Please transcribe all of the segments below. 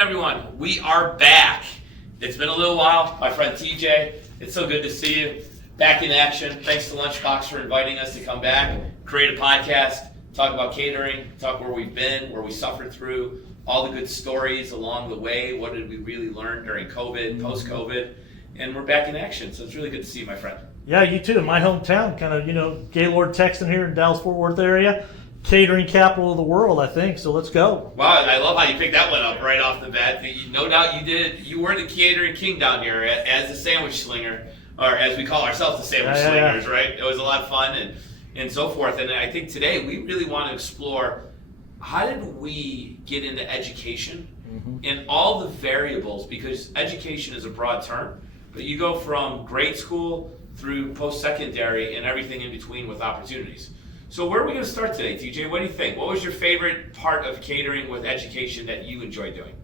everyone. We are back. It's been a little while. My friend TJ, it's so good to see you. Back in action. Thanks to Lunchbox for inviting us to come back, create a podcast, talk about catering, talk where we've been, where we suffered through, all the good stories along the way. What did we really learn during COVID, post-COVID? And we're back in action. So it's really good to see you, my friend. Yeah, you too. In my hometown, kind of, Gaylord, Texas here in Dallas-Fort Worth area. Catering capital of the world, I think. So let's go. Wow, I love how you picked that one up right off the bat. No doubt you did. You were the catering king down here as the sandwich slinger, or as we call ourselves, the sandwich slingers, right? It was a lot of fun and so forth. And I think today we really want to explore how did we get into education and all the variables, because education is a broad term, but you go from grade school through post-secondary and everything in between with opportunities. So where are we going to start today, TJ? What do you think? What was your favorite part of catering with education that you enjoy doing?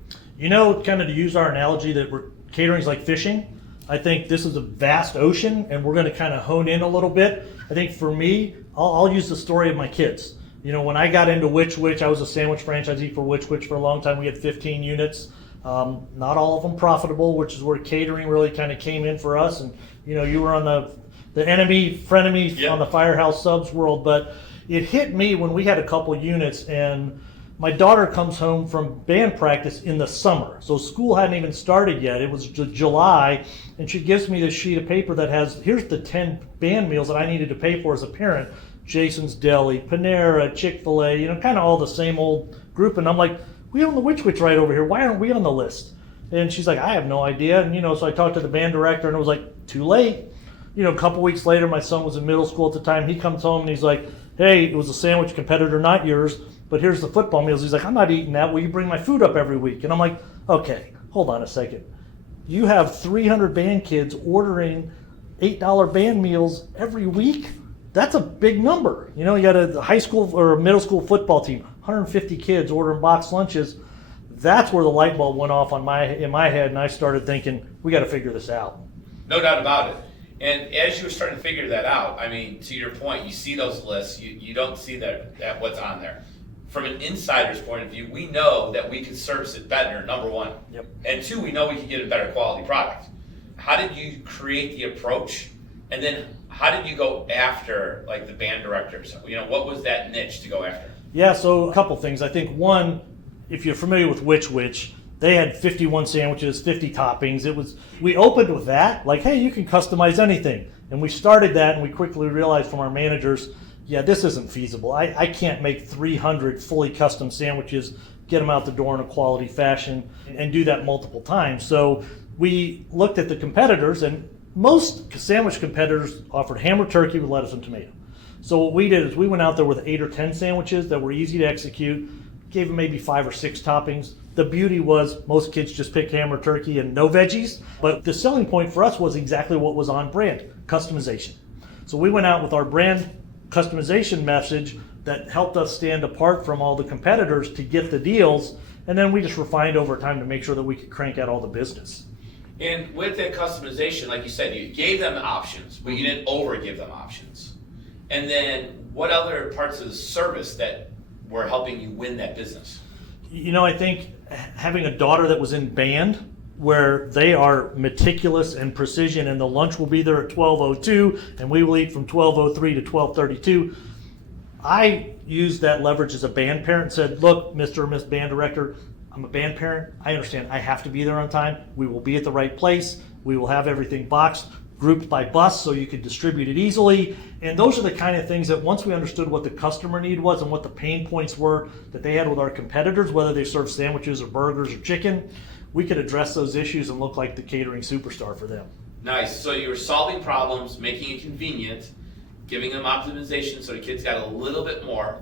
Kind of to use our analogy that catering's like fishing. I think this is a vast ocean, and we're going to kind of hone in a little bit. I think for me, I'll use the story of my kids. When I got into Which Wich, I was a sandwich franchisee for Which Wich for a long time. We had 15 units. Not all of them profitable, which is where catering really kind of came in for us. And, you were on the enemy, frenemy on the Firehouse Subs world, but it hit me when we had a couple units, and my daughter comes home from band practice in the summer. So school hadn't even started yet. It was July, and she gives me this sheet of paper that has, here's the 10 band meals that I needed to pay for as a parent. Jason's Deli, Panera, Chick-fil-A, kind of all the same old group. And I'm like, we own the Which Wich right over here. Why aren't we on the list? And she's like, I have no idea. And, so I talked to the band director, and it was like, too late. A couple weeks later, my son was in middle school at the time. He comes home and he's like, hey, it was a sandwich competitor, not yours, but here's the football meals. He's like, I'm not eating that. Will you bring my food up every week? And I'm like, okay, hold on a second. You have 300 band kids ordering $8 band meals every week? That's a big number. You got a high school or a middle school football team, 150 kids ordering boxed lunches. That's where the light bulb went off in my head, and I started thinking, we got to figure this out. No doubt about it. And as you were starting to figure that out, to your point, you see those lists, you don't see that what's on there. From an insider's point of view, we know that we can service it better, number one. Yep. And two, we know we can get a better quality product. How did you create the approach? And then how did you go after the band directors? What was that niche to go after? Yeah, so a couple things. I think one, if you're familiar with Which Wich, they had 51 sandwiches, 50 toppings. We opened with that, hey, you can customize anything. And we started that, and we quickly realized from our managers, this isn't feasible. I can't make 300 fully custom sandwiches, get them out the door in a quality fashion, and do that multiple times. So we looked at the competitors, and most sandwich competitors offered ham or turkey with lettuce and tomato. So what we did is we went out there with 8 or 10 sandwiches that were easy to execute, gave them maybe 5 or 6 toppings. The beauty was most kids just pick ham or turkey and no veggies, but the selling point for us was exactly what was on brand, customization. So we went out with our brand customization message that helped us stand apart from all the competitors to get the deals, and then we just refined over time to make sure that we could crank out all the business. And with that customization, like you said, you gave them options, but you didn't over-give them options. And then what other parts of the service that were helping you win that business? I think having a daughter that was in band, where they are meticulous and precision, and the lunch will be there at 12:02, and we will eat from 12:03 to 12:32. I used that leverage as a band parent and said, look, Mr. or Miss Band Director, I'm a band parent. I understand I have to be there on time. We will be at the right place. We will have everything boxed, grouped by bus so you could distribute it easily. And those are the kind of things that once we understood what the customer need was and what the pain points were that they had with our competitors, whether they served sandwiches or burgers or chicken, we could address those issues and look like the catering superstar for them. Nice. So you were solving problems, making it convenient, giving them optimization so the kids got a little bit more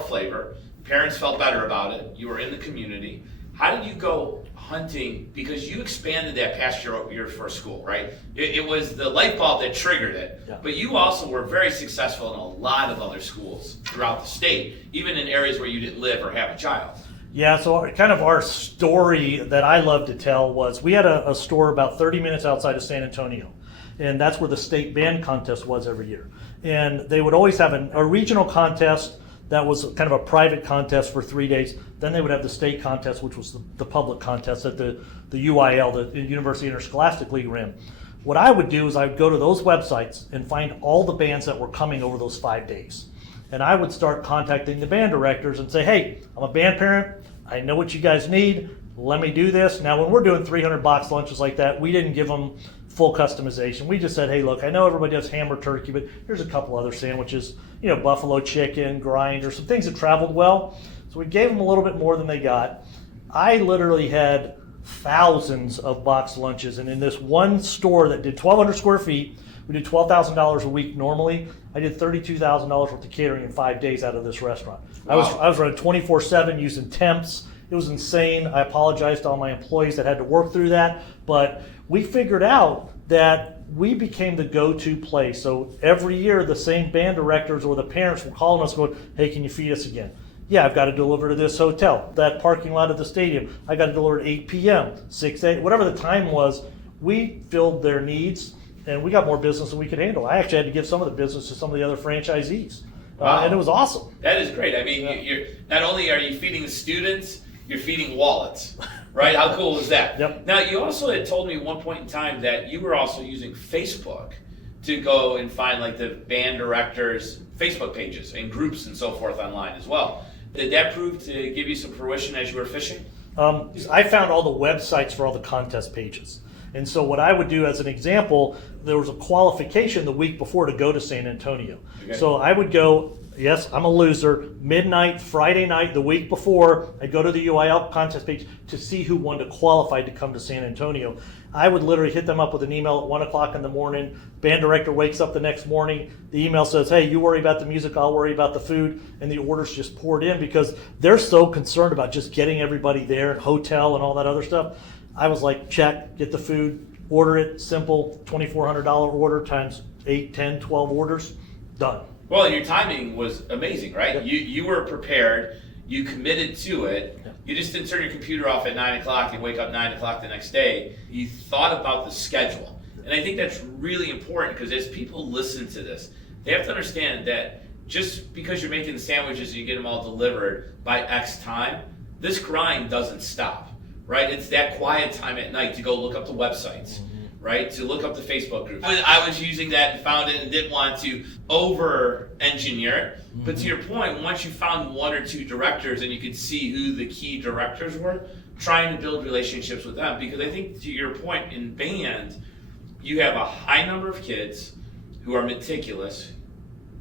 flavor. Parents felt better about it. You were in the community. How did you go hunting? Because you expanded that past your first school, right? It was the light bulb that triggered it. Yeah. But you also were very successful in a lot of other schools throughout the state, even in areas where you didn't live or have a child. Yeah, so kind of our story that I love to tell was we had a store about 30 minutes outside of San Antonio. And that's where the state band contest was every year. And they would always have a regional contest that was kind of a private contest for 3 days. Then they would have the state contest, which was the public contest that the UIL, the University Interscholastic League, ran. What I would do is I would go to those websites and find all the bands that were coming over those 5 days. And I would start contacting the band directors and say, hey, I'm a band parent. I know what you guys need. Let me do this. Now, when we're doing 300 box lunches like that, we didn't give them full customization. We just said, hey, look, I know everybody does ham or turkey, but here's a couple other sandwiches, buffalo chicken, grind, or some things that traveled well. So we gave them a little bit more than they got. I literally had thousands of box lunches, and in this one store that did 1,200 square feet, we did $12,000 a week normally. I did $32,000 worth of catering in 5 days out of this restaurant. Wow. I was running 24/7 using temps. It was insane. I apologize to all my employees that had to work through that, but we figured out that we became the go-to place. So every year, the same band directors or the parents were calling us going, hey, can you feed us again? Yeah, I've got to deliver to this hotel, that parking lot of the stadium. I got to deliver at 8 p.m., 6, 8, whatever the time was. We filled their needs, and we got more business than we could handle. I actually had to give some of the business to some of the other franchisees, wow. And it was awesome. That is great. I mean, you're not only are you feeding the students, you're feeding wallets, right? How cool is that? Yep. Now, you also had told me at one point in time that you were also using Facebook to go and find like the band directors' Facebook pages and groups and so forth online as well. Did that prove to give you some fruition as you were fishing? I found all the websites for all the contest pages. And so what I would do as an example, there was a qualification the week before to go to San Antonio. Okay. So I would go, yes, I'm a loser, midnight, Friday night, the week before, I'd go to the UIL contest page to see who wanted to qualify to come to San Antonio. I would literally hit them up with an email at 1 o'clock in the morning. Band director wakes up the next morning. The email says, hey, you worry about the music, I'll worry about the food. And the orders just poured in because they're so concerned about just getting everybody there, hotel and all that other stuff. I was like, check, get the food, order it, simple, $2,400 order times 8, 10, 12 orders, done. Well, and your timing was amazing, right? Yep. You were prepared, you committed to it. Yep. You just didn't turn your computer off at 9 o'clock and wake up 9 o'clock the next day. You thought about the schedule. And I think that's really important because as people listen to this, they have to understand that just because you're making the sandwiches and you get them all delivered by X time, this grind doesn't stop. Right? It's that quiet time at night to go look up the websites, right? To look up the Facebook groups. I was using that and found it and didn't want to over-engineer it. But to your point, once you found 1 or 2 directors and you could see who the key directors were, trying to build relationships with them. Because I think to your point, in band, you have a high number of kids who are meticulous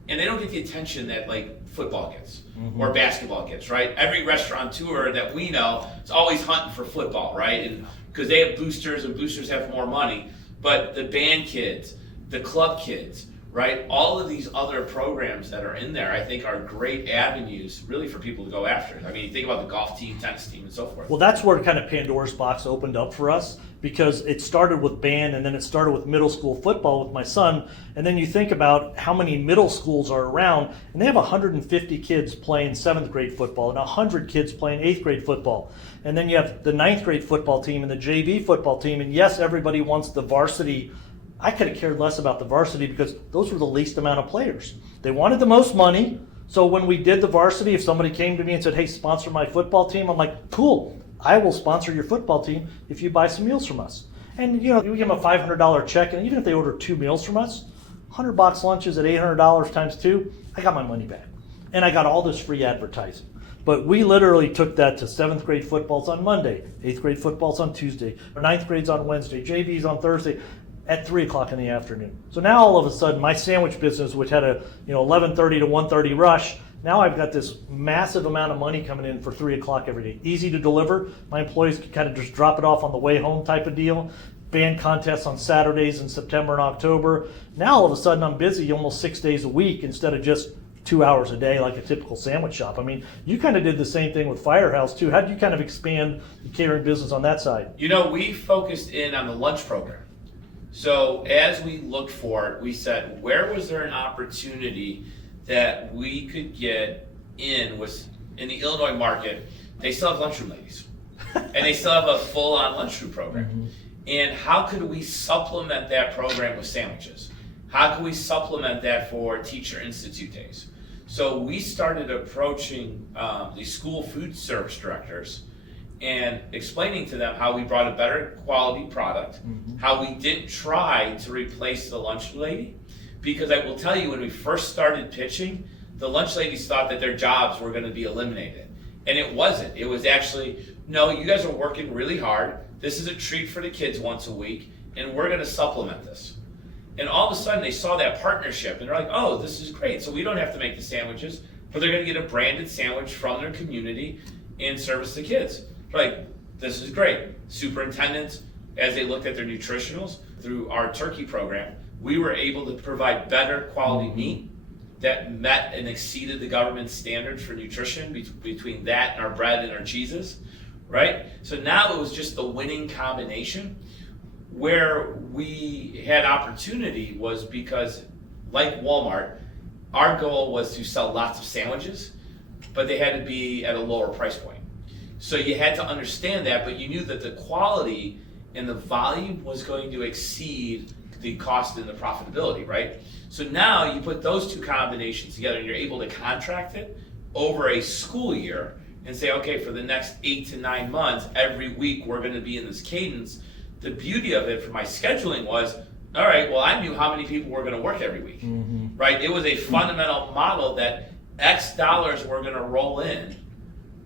and they don't get the attention that like football gets or basketball gets, right? Every restaurateur that we know is always hunting for football, right? And because they have boosters and boosters have more money. But the band kids, the club kids, right? All of these other programs that are in there, I think are great avenues really for people to go after. I mean, you think about the golf team, tennis team, and so forth. Well, that's where kind of Pandora's box opened up for us because it started with band and then it started with middle school football with my son. And then you think about how many middle schools are around and they have 150 kids playing 7th grade football and 100 kids playing 8th grade football. And then you have the 9th grade football team and the JV football team. And yes, everybody wants the varsity. I could have cared less about the varsity because those were the least amount of players. They wanted the most money. So when we did the varsity, if somebody came to me and said, hey, sponsor my football team, I'm like, cool, I will sponsor your football team if you buy some meals from us. And we give them a $500 check, and even if they order 2 meals from us, 100 box lunches at $800 times 2, I got my money back. And I got all this free advertising. But we literally took that to 7th grade footballs on Monday, 8th grade footballs on Tuesday, or 9th grades on Wednesday, JVs on Thursday, at 3 o'clock in the afternoon. So now all of a sudden my sandwich business, which had a 11:30 to 1:30 rush, now I've got this massive amount of money coming in for 3 o'clock every day. Easy to deliver. My employees can kind of just drop it off on the way home type of deal. Band contests on Saturdays in September and October. Now all of a sudden I'm busy almost 6 days a week instead of just 2 hours a day like a typical sandwich shop. I mean, you kind of did the same thing with Firehouse too. How did you kind of expand the catering business on that side? We focused in on the lunch program. So as we looked for it, we said, where was there an opportunity that we could get in the Illinois market? They still have lunchroom ladies, and they still have a full-on lunchroom program. And how could we supplement that program with sandwiches? How can we supplement that for Teacher Institute days? So we started approaching the school food service directors and explaining to them how we brought a better quality product, how we didn't try to replace the lunch lady. Because I will tell you, when we first started pitching, the lunch ladies thought that their jobs were going to be eliminated. And it wasn't. It was actually, no, you guys are working really hard. This is a treat for the kids once a week, and we're going to supplement this. And all of a sudden, they saw that partnership, and they're like, oh, this is great. So we don't have to make the sandwiches, but they're going to get a branded sandwich from their community and service the kids. Like, this is great. Superintendents, as they looked at their nutritionals through our turkey program, we were able to provide better quality meat that met and exceeded the government standards for nutrition between that and our bread and our cheeses, right? So now it was just the winning combination. Where we had opportunity was because, like Walmart, our goal was to sell lots of sandwiches, but they had to be at a lower price point. So you had to understand that, but you knew that the quality and the volume was going to exceed the cost and the profitability, right? So now you put those two combinations together and you're able to contract it over a school year and say, okay, for the next 8 to 9 months, every week we're going to be in this cadence. The beauty of it for my scheduling was, all right, well, I knew how many people were going to work every week, right? It was a fundamental model that X dollars were going to roll in,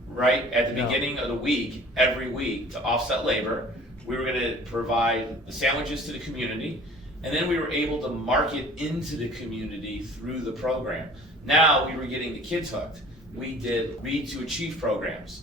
right, at the beginning of the week, every week to offset labor. We were going to provide the sandwiches to the community, and then we were able to market into the community through the program. Now we were getting the kids hooked. We did Read to Achieve programs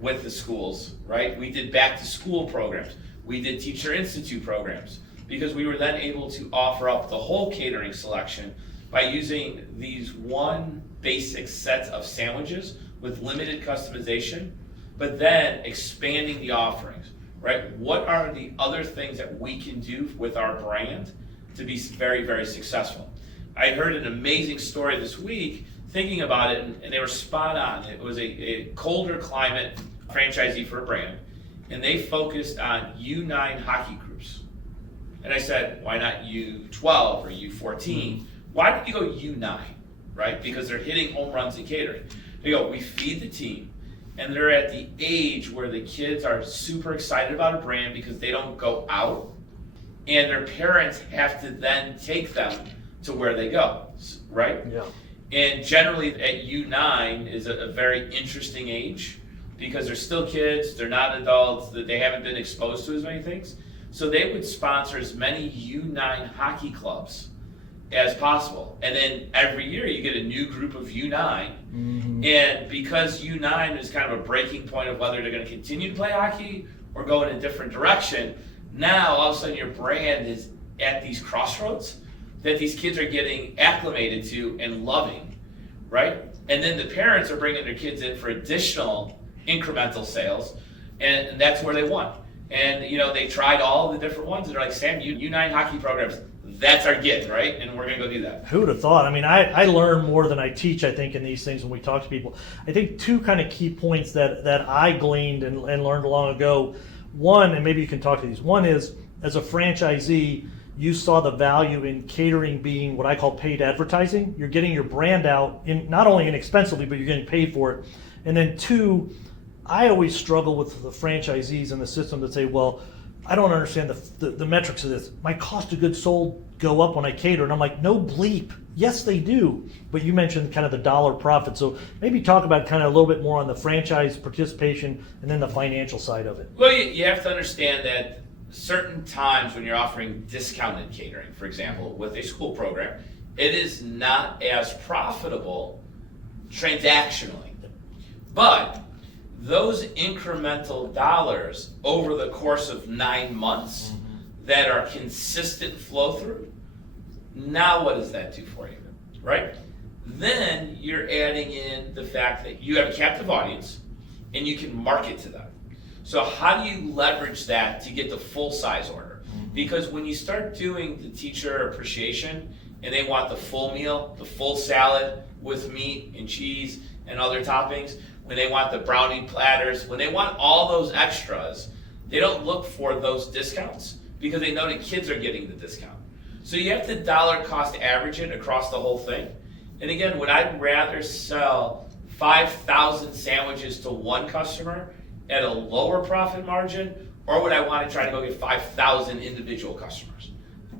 with the schools, right? We did back to school programs. We did Teacher Institute programs because we were then able to offer up the whole catering selection by using these one basic set of sandwiches with limited customization, but then expanding the offerings, right? What are the other things that we can do with our brand to be very, very successful? I heard an amazing story this week thinking about it, and they were spot on. It was a colder climate franchisee for a brand, and they focused on U9 hockey groups. And I said, why not U12 or U14? Why did you go U9, right? Because they're hitting home runs in catering. They go, we feed the team, and they're at the age where the kids are super excited about a brand because they don't go out, and their parents have to then take them to where they go, right? Yeah. And generally at U9 is a very interesting age because they're still kids, they're not adults, they haven't been exposed to as many things. So they would sponsor as many U9 hockey clubs as possible. And then every year you get a new group of U9. And because U9 is kind of a breaking point of whether they're going to continue to play hockey or go in a different direction, now all of a sudden your brand is at these crossroads that these kids are getting acclimated to and loving, right? And then the parents are bringing their kids in for additional incremental sales, and that's where they won. And you know, they tried all the different ones, and they're like, Sam, U9 hockey programs, that's our gig, right? And we're gonna go do that. Who would have thought? I mean, I learn more than I teach, I think, in these things when we talk to people. I think two kind of key points that I gleaned and learned long ago. One, and maybe you can talk to these. One is, as a franchisee, you saw the value in catering being what I call paid advertising. You're getting your brand out, in not only inexpensively, but you're getting paid for it. And then two, I always struggle with the franchisees in the system that say, well, I don't understand the metrics of this. My cost of goods sold go up when I cater. And I'm like, no bleep. Yes, they do. But you mentioned kind of the dollar profit. So maybe talk about kind of a little bit more on the franchise participation and then the financial side of it. Well, you have to understand that certain times when you're offering discounted catering, for example, with a school program, it is not as profitable transactionally. But those incremental dollars over the course of 9 months that are consistent flow through, now what does that do for you, right? Then you're adding in the fact that you have a captive audience and you can market to them. So how do you leverage that to get the full size order? Because when you start doing the teacher appreciation and they want the full meal, the full salad with meat and cheese and other toppings, when they want the brownie platters, when they want all those extras, they don't look for those discounts because they know the kids are getting the discount. So you have to dollar cost average it across the whole thing. And again, would I rather sell 5,000 sandwiches to one customer at a lower profit margin, or would I want to try to go get 5,000 individual customers?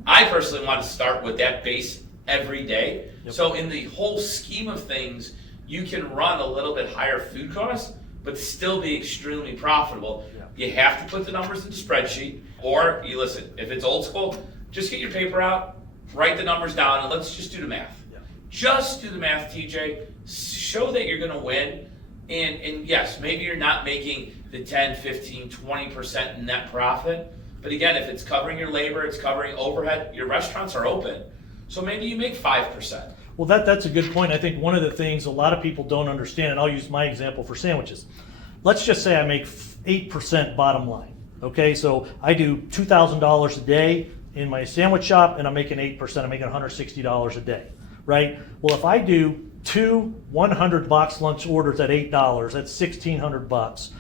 I personally want to start with that base every day. Yep. So in the whole scheme of things, you can run a little bit higher food costs, but still be extremely profitable. Yeah. You have to put the numbers in the spreadsheet, or you listen, if it's old school, just get your paper out, write the numbers down, and let's just do the math. Yeah. Just do the math, TJ. Show that you're going to win. And yes, maybe you're not making the 10, 15, 20% net profit. But again, if it's covering your labor, it's covering overhead, your restaurants are open. So maybe you make 5%. Well, that's a good point. I think one of the things a lot of people don't understand, and I'll use my example for sandwiches. Let's just say I make 8% bottom line. Okay, so I do $2,000 a day in my sandwich shop, and I'm making 8%. I'm making $160 a day, right? Well, if I do two 100 box lunch orders at $8, that's $1,600.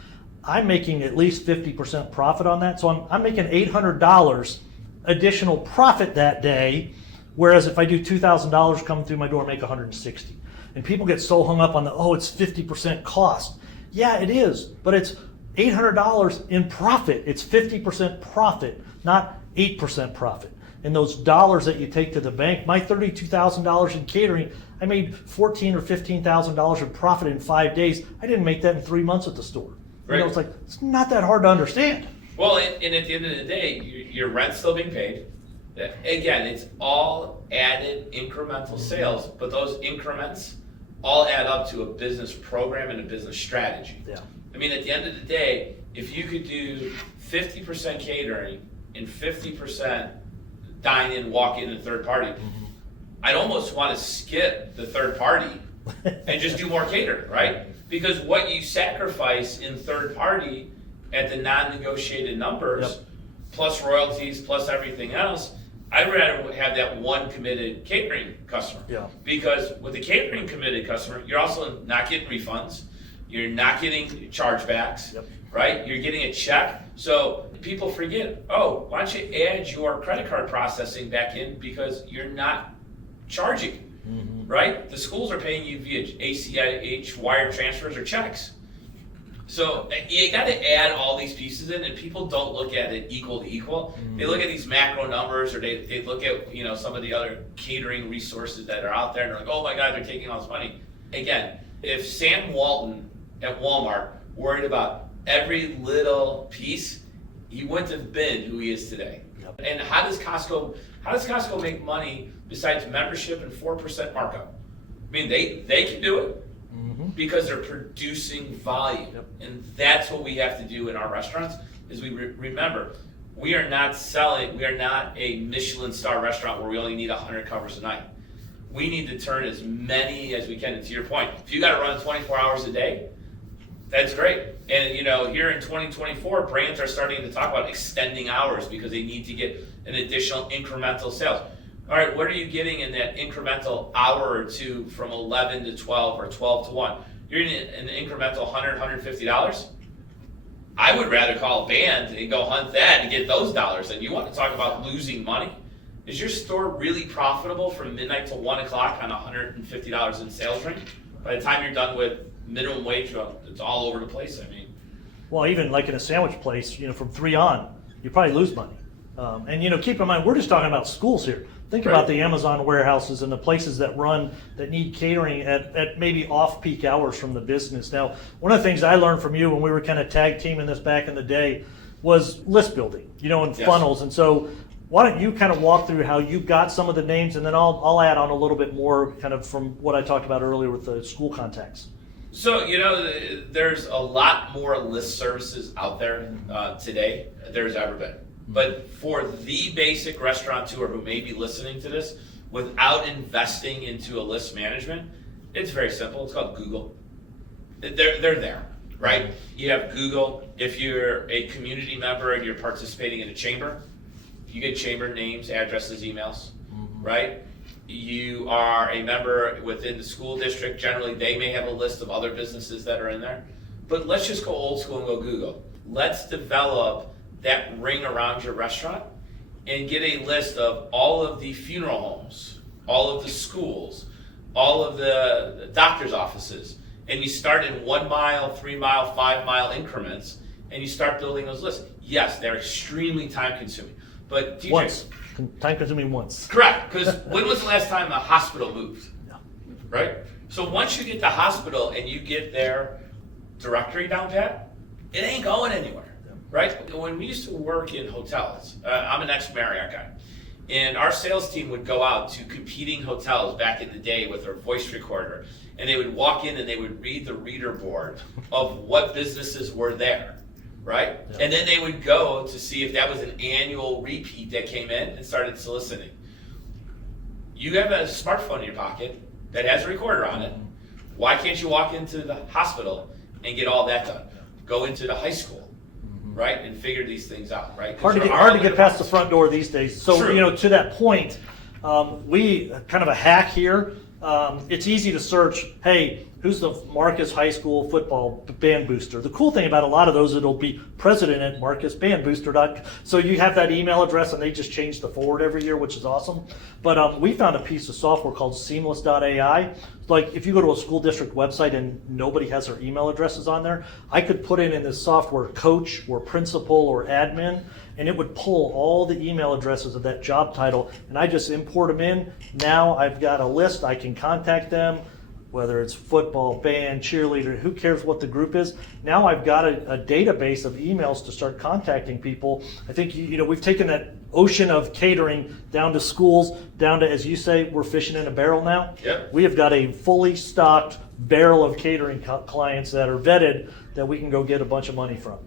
I'm making at least 50% profit on that. So I'm making $800 additional profit that day. Whereas if I do $2,000 coming through my door, I make $160. And people get so hung up on it's 50% cost. Yeah, it is, but it's $800 in profit. It's 50% profit, not 8% profit. And those dollars that you take to the bank, my $32,000 in catering, I made $14,000 or $15,000 in profit in 5 days. I didn't make that in 3 months at the store. Right. It's like, it's not that hard to understand. Well, and at the end of the day, your rent's still being paid. Again, it's all added incremental sales, but those increments all add up to a business program and a business strategy. Yeah. I mean, at the end of the day, if you could do 50% catering and 50% dine-in, walk-in, and third party, I'd almost want to skip the third party and just do more catering, right? Because what you sacrifice in third party at the non-negotiated numbers, Yep. plus royalties, plus everything else, I'd rather have that one committed catering customer. Yeah. Because with the catering committed customer, you're also not getting refunds, you're not getting chargebacks, Yep. right? You're getting a check. So people forget, why don't you add your credit card processing back in because you're not charging, right? The schools are paying you via ACH, wire transfers, or checks. So you got to add all these pieces in, and people don't look at it equal to equal. They look at these macro numbers, or they look at some of the other catering resources that are out there, and they're like, oh my God, they're taking all this money. Again, if Sam Walton at Walmart worried about every little piece, he wouldn't have been who he is today. Yep. And how does Costco make money besides membership and 4% markup? I mean, they can do it. Because they're producing volume. Yep. And that's what we have to do in our restaurants, is we remember, we are not a Michelin star restaurant where we only need 100 covers a night. We need to turn as many as we can. And to your point, if you got to run 24 hours a day, that's great. And here in 2024, brands are starting to talk about extending hours because they need to get an additional incremental sales. All right, what are you getting in that incremental hour or two from 11 to 12 or 12 to 1? You're getting an incremental $100, $150? I would rather call a band and go hunt that and get those dollars. And you want to talk about losing money? Is your store really profitable from midnight to 1 o'clock on $150 in sales ring? By the time you're done with minimum wage, it's all over the place. I mean, Well, even like in a sandwich place, from 3 on, you probably lose money. And keep in mind, we're just talking about schools here. Think about the Amazon warehouses and the places that need catering at maybe off-peak hours from the business. Now, one of the things I learned from you when we were kind of tag teaming this back in the day was list building, and Yes. funnels. And so why don't you kind of walk through how you got some of the names, and then I'll add on a little bit more kind of from what I talked about earlier with the school contacts. So, there's a lot more list services out there today than there's ever been. But for the basic restaurateur who may be listening to this, without investing into a list management, it's very simple. It's called Google. They're there, right? You have Google. If you're a community member and you're participating in a chamber, you get chamber names, addresses, emails, right? You are a member within the school district. Generally, they may have a list of other businesses that are in there. But let's just go old school and go Google. Let's develop that ring around your restaurant and get a list of all of the funeral homes, all of the schools, all of the doctor's offices, and you start in 1 mile, 3 mile, 5 mile increments, and you start building those lists. Yes, they're extremely time consuming, but DJ, Once. Time consuming once. correct, because when was the last time a hospital moved? Yeah. Right? So once you get the hospital and you get their directory down pat, it ain't going anywhere, right? When we used to work in hotels, I'm an ex-Marriott guy, and our sales team would go out to competing hotels back in the day with their voice recorder, and they would walk in and they would read the reader board of what businesses were there, right? Yeah. And then they would go to see if that was an annual repeat that came in and started soliciting. You have a smartphone in your pocket that has a recorder on it. Why can't you walk into the hospital and get all that done? Go into the high school, right, and figure these things out, right? Hard to get past the front door these days. So, True. To that point, we kind of a hack here. It's easy to search, hey, who's the Marcus High School football band booster? The cool thing about a lot of those, it'll be president@marcusbandbooster.com. So you have that email address, and they just change the forward every year, which is awesome. But we found a piece of software called seamless.ai. Like if you go to a school district website and nobody has their email addresses on there, I could put in this software coach or principal or admin, and it would pull all the email addresses of that job title, and I just import them in. Now I've got a list, I can contact them, whether it's football, band, cheerleader, who cares what the group is. Now I've got a database of emails to start contacting people. I think, we've taken that ocean of catering down to schools, down to, as you say, we're fishing in a barrel now. Yep. We have got a fully stocked barrel of catering clients that are vetted that we can go get a bunch of money from.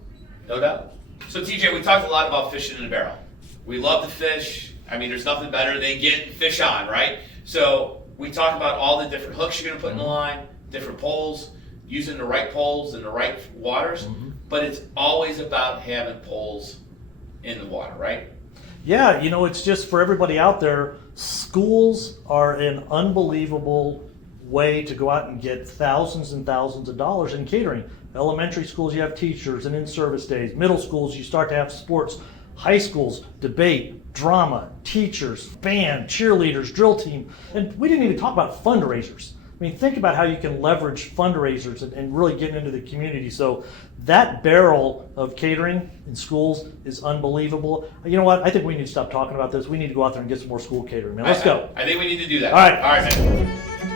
No doubt. So TJ, we talked a lot about fishing in a barrel. We love to fish. I mean, there's nothing better than getting fish on, right? So we talk about all the different hooks you're going to put in the line, different poles, using the right poles in the right waters, but it's always about having poles in the water, right? Yeah, it's just for everybody out there, schools are an unbelievable way to go out and get thousands and thousands of dollars in catering. Elementary schools, you have teachers and in-service days. Middle schools, you start to have sports. High schools, debate, drama, teachers, band, cheerleaders, drill team. And we didn't even talk about fundraisers. I mean, think about how you can leverage fundraisers and really get into the community. So that barrel of catering in schools is unbelievable. You know what? I think we need to stop talking about this. We need to go out there and get some more school catering, man. Let's go. I think we need to do that. All right. All right, man.